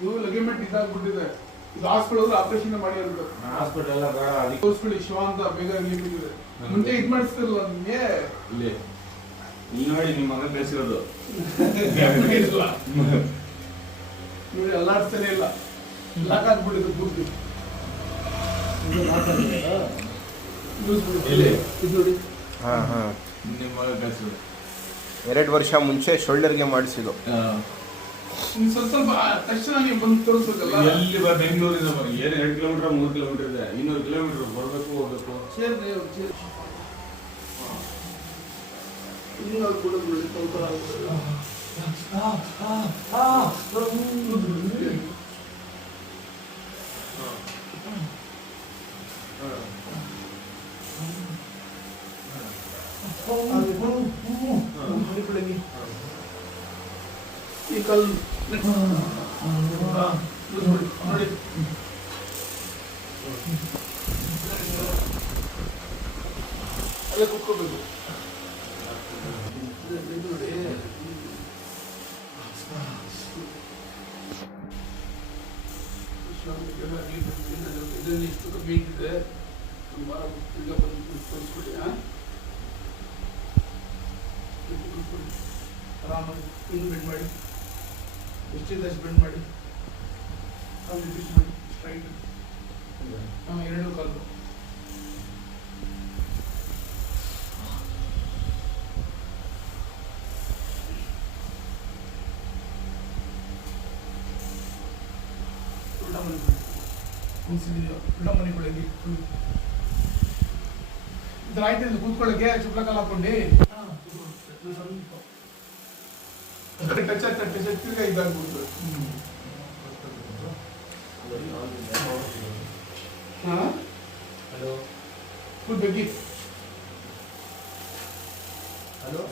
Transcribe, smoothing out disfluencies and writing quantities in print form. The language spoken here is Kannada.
ಇದು ಲೆಗಿಮೆಂಟ್ ಇದಾಗ್ಬಿಟ್ಟಿದೆ. ಇದು ಹಾಸ್ಪಿಟಲ್ ಆಪರೇಷನ್ ಮಾಡಿ ಅಂದ್ರು. ಹಾಸ್ಪಿಟಲ್ ಎಲ್ಲ ಬೇಡ, ಅದಕ್ಕೆ ತೋರಿಸ್ಬಿಡಿ ಶಿವ ಅಂತ ಬೇಗ ರಿಲೀಫ್ ಇದೆ. ಮುಂಚೆ ಇದು ಮಾಡಿಸ್ತಿರಲ್ಲ ನಿಮಗೆ. ಇಲ್ಲಿ ನೋಡಿ ನಿಮ್ಮ ಮಗ ಬೆಳೆಸಿರೋದು ನೋಡಿ ಅಲ್ಲಾಡ್ತಾನೆ ಇಲ್ಲ, ಲಾಕ್ ಆಗ್ಬಿಟ್ಟಿದೆ ಪೂರ್ತಿ. ಇದು ನೋಡಿ ನಿಮ್ಮ ಮಗ ಬೆಳೆಸಿರೋದು 2 ವರ್ಷ ಮುಂಚೆ ಶೋಲ್ಡರ್ಗೆ ಮಾಡಿಸಿದ್ದು. ಸ್ವಲ್ಪ ಸ್ವಲ್ಪ ತಕ್ಷಣ ನೀವು ಬಂದು ತೋರಿಸ್ಬೇಕಲ್ಲ. ಎಲ್ಲಿ ಬೆಂಗಳೂರಿಂದ ಏನು 2 ಕಿಲೋಮೀಟರ್ 3 ಕಿಲೋಮೀಟರ್ ಇದೆ, 200 ಕಿಲೋಮೀಟರ್ ಬರಬೇಕು ಹೋಗ್ಬೇಕು. ಇನ್ನೂ ಕೂಡ ಸ್ವಲ್ಪ ಈ ಕಲ್ ನೋಡಿ ಅಲ್ಲೇ ಕುತ್ಕೋಬೇಕು. ಇದರಲ್ಲಿ ಇಷ್ಟು ಕಮ್ಮಿ ಇದೆ. ಈಗ ಬಂದು ತೋರಿಸ್ಬಿಡಿ. ಆರಾಮಾಗಿ ಹಿಂಗೆ ಬೆಂಡ್ ಮಾಡಿ, ಎಷ್ಟಿದೆ ಅಷ್ಟು ಬೆಂಡ್ ಮಾಡಿ, ಅಲ್ಲಿ ರಿಪೀಟ್ ಮಾಡಿ ಸ್ಟ್ರೈಟ್. ಎರಡು ಕಾಲು ಉಲ್ಟಾ ಮನೆ ಉಲ್ಟಾ ಮನೆ ಕೊಡಿ. ಇದ್ರ ಆಯ್ತು ಕೂತ್ಕೊಳ್ಳಕ್ಕೆ ಚುಪ್ಲ ಕಾಲ ಹಾಕೊಂಡು ಟಚ್ ತಿರ್ಗಾ ಇದಾಗ್ಬಿಡ್ತು. ಫುಲ್ ಬೆಗ್ಗಿ. ಹಲೋ